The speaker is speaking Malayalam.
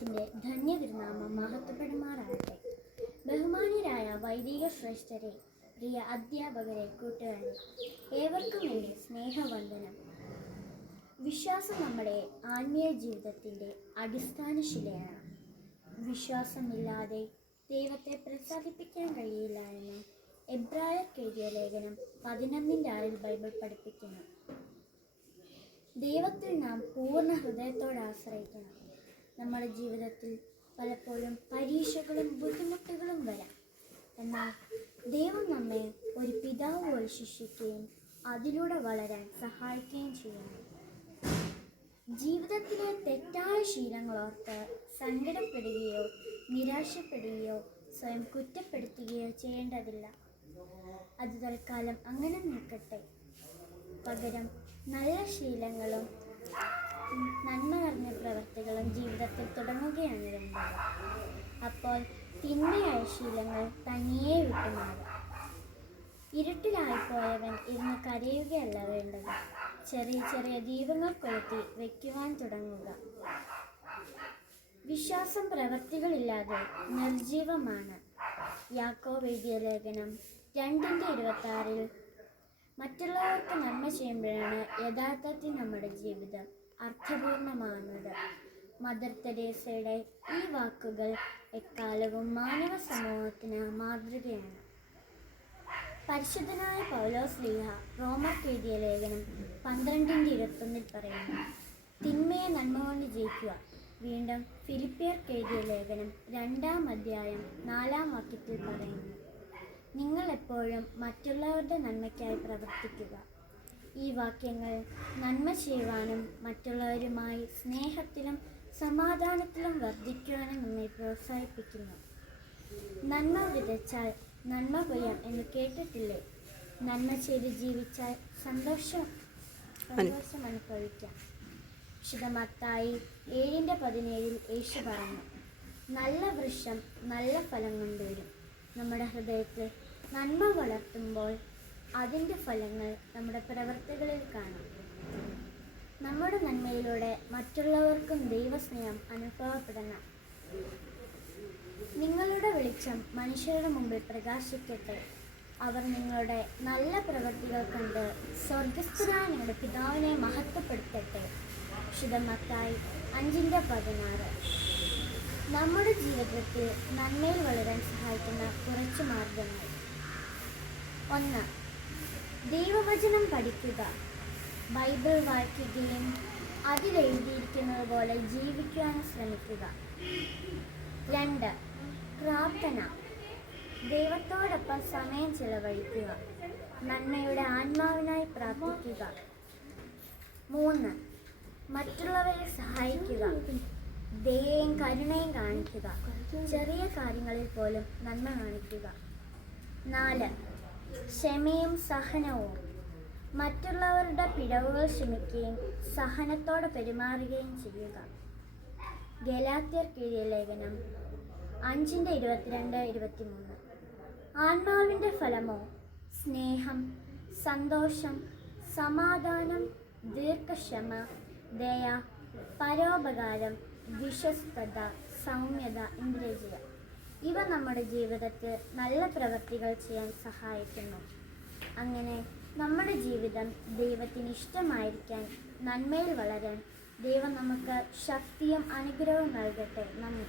ദൈവത്തിൻ്റെ ധന്യതിരുനാമം മഹത്വപ്പെടുമാറാകട്ടെ. ബഹുമാന്യരായ വൈദിക ശ്രേഷ്ഠരെ, പ്രിയ അധ്യാപകരെ, കൂട്ടുകാരെ, ഏവർക്കും എൻ്റെ സ്നേഹവന്ദനം. വിശ്വാസം നമ്മുടെ ആത്മീയ ജീവിതത്തിൻ്റെ അടിസ്ഥാന ശിലയാണ്. വിശ്വാസമില്ലാതെ ദൈവത്തെ പ്രസാദിപ്പിക്കാൻ കഴിയില്ല എന്ന് എബ്രായർക്ക് എഴുതിയ ലേഖനം 11:6 ബൈബിൾ പഠിപ്പിക്കുന്നു. ദൈവത്തിൽ നാം പൂർണ്ണ ഹൃദയത്തോടെ ആശ്രയിക്കണം. നമ്മുടെ ജീവിതത്തിൽ പലപ്പോഴും പരീക്ഷകളും ബുദ്ധിമുട്ടുകളും വരാം. എന്നാൽ ദൈവം നമ്മെ ഒരു പിതാവ് പോലെ ശിക്ഷിക്കുകയും അതിലൂടെ വളരാൻ സഹായിക്കുകയും ചെയ്യുന്നു. ജീവിതത്തിലെ തെറ്റായ ശീലങ്ങളോർത്ത് സങ്കടപ്പെടുകയോ നിരാശപ്പെടുകയോ സ്വയം കുറ്റപ്പെടുത്തുകയോ ചെയ്യേണ്ടതില്ല. അത് തൽക്കാലം അങ്ങനെ നിൽക്കട്ടെ. പകരം നല്ല ശീലങ്ങളും നന്മ നിറഞ്ഞ പ്രവൃത്തികളും ജീവിതത്തിൽ തുടങ്ങുകയാണ് വേണ്ടത്. അപ്പോൾ തിന്മയായ ശീലങ്ങൾ തനിയെ വിട്ടുമാറും. ഇരുട്ടിലായിപ്പോയവൻ ഇരുന്ന് കരയുകയല്ല വേണ്ടത്, ചെറിയ ചെറിയ ദീപങ്ങൾ കൊളുത്തി വയ്ക്കുവാൻ തുടങ്ങുക. വിശ്വാസം പ്രവൃത്തികളില്ലാതെ നിർജീവമാണ്. യാക്കോബ് എഴുതിയ ലേഖനം 2:26 മറ്റുള്ളവർക്ക് നന്മ ചെയ്യുമ്പോഴാണ് യഥാർത്ഥത്തിൽ നമ്മുടെ ജീവിതം അർത്ഥപൂർണമാകുന്നത്. മദർ തെരേസയുടെ ഈ വാക്കുകൾ എക്കാലവും മാനവ സമൂഹത്തിന് മാതൃകയാണ്. പരിശുദ്ധനായ പൗലോസ് ശ്ലീഹ റോമർക്ക് എഴുതിയ ലേഖനം 12:21 പറയുന്നു, തിന്മയെ നന്മ കൊണ്ട് ജയിക്കുക. വീണ്ടും ഫിലിപ്പിയർക്ക് എഴുതിയ ലേഖനം 2:4 പറയുന്നു, നിങ്ങൾ എപ്പോഴും മറ്റുള്ളവരുടെ നന്മയ്ക്കായി പ്രവർത്തിക്കുക. ഈ വാക്യങ്ങൾ നന്മ ചെയ്യുവാനും മറ്റുള്ളവരുമായി സ്നേഹത്തിലും സമാധാനത്തിലും വർദ്ധിക്കുവാനും നമ്മെ പ്രോത്സാഹിപ്പിക്കുന്നു. നന്മ വിതച്ചാൽ നന്മ കൊയ്യാം എന്ന് കേട്ടിട്ടില്ലേ? നന്മ ചെയ്ത് ജീവിച്ചാൽ സന്തോഷം അനുഭവിക്കാം. വിശുദ്ധ മത്തായി 7:17 യേശു പറഞ്ഞു, നല്ല വൃക്ഷം നല്ല ഫലം കൊണ്ടുവരും. നമ്മുടെ ഹൃദയത്തിൽ നന്മ വളർത്തുമ്പോൾ അതിൻ്റെ ഫലങ്ങൾ നമ്മുടെ പ്രവൃത്തികളിൽ കാണാം. നമ്മുടെ നന്മയിലൂടെ മറ്റുള്ളവർക്കും ദൈവസ്നേഹം അനുഭവപ്പെടണം. നിങ്ങളുടെ വെളിച്ചം മനുഷ്യരുടെ മുമ്പിൽ പ്രകാശിക്കട്ടെ. അവർ നിങ്ങളുടെ നല്ല പ്രവൃത്തികൾ കണ്ട് സ്വർഗസ്ഥനായ നിങ്ങളുടെ പിതാവിനെ മഹത്വപ്പെടുത്തട്ടെ. വിശുദ്ധ മത്തായി 5:16. നമ്മുടെ ജീവിതത്തിൽ നന്മയിൽ വളരാൻ സഹായിക്കുന്ന കുറച്ച് മാർഗങ്ങൾ. 1. ദൈവവചനം പഠിക്കുക. ബൈബിൾ വായിക്കുകയും അതിലെഴുതിയിരിക്കുന്നത് പോലെ ജീവിക്കുവാൻ ശ്രമിക്കുക. 2. പ്രാർത്ഥന. ദൈവത്തോടൊപ്പം സമയം ചിലവഴിക്കുക. നന്മയുടെ ആത്മാവിനായി പ്രാർത്ഥിക്കുക. 3. മറ്റുള്ളവരെ സഹായിക്കുക. ദയയും കരുണയും കാണിക്കുക. ചെറിയ കാര്യങ്ങളിൽ പോലും നന്മ കാണിക്കുക. 4. ക്ഷമയും സഹനവും. മറ്റുള്ളവരുടെ പിഴവുകൾ ക്ഷമിക്കുകയും സഹനത്തോടെ പെരുമാറുകയും ചെയ്യുക. ഗലാത്യർക്ക് എഴുതിയ ലേഖനം 5:22-23. ആത്മാവിൻ്റെ ഫലമോ സ്നേഹം, സന്തോഷം, സമാധാനം, ദീർഘക്ഷമ, ദയ, പരോപകാരം, വിശ്വസ്തത, സൗമ്യത, ഇന്ദ്രിയജയം. ഇവ നമ്മുടെ ജീവിതത്തിൽ നല്ല പ്രവൃത്തികൾ ചെയ്യാൻ സഹായിക്കുന്നു. അങ്ങനെ നമ്മുടെ ജീവിതം ദൈവത്തിന് ഇഷ്ടമായിരിക്കാൻ, നന്മയിൽ വളരാൻ ദൈവം നമുക്ക് ശക്തിയും അനുഗ്രഹവും നൽകട്ടെ. നന്ദി.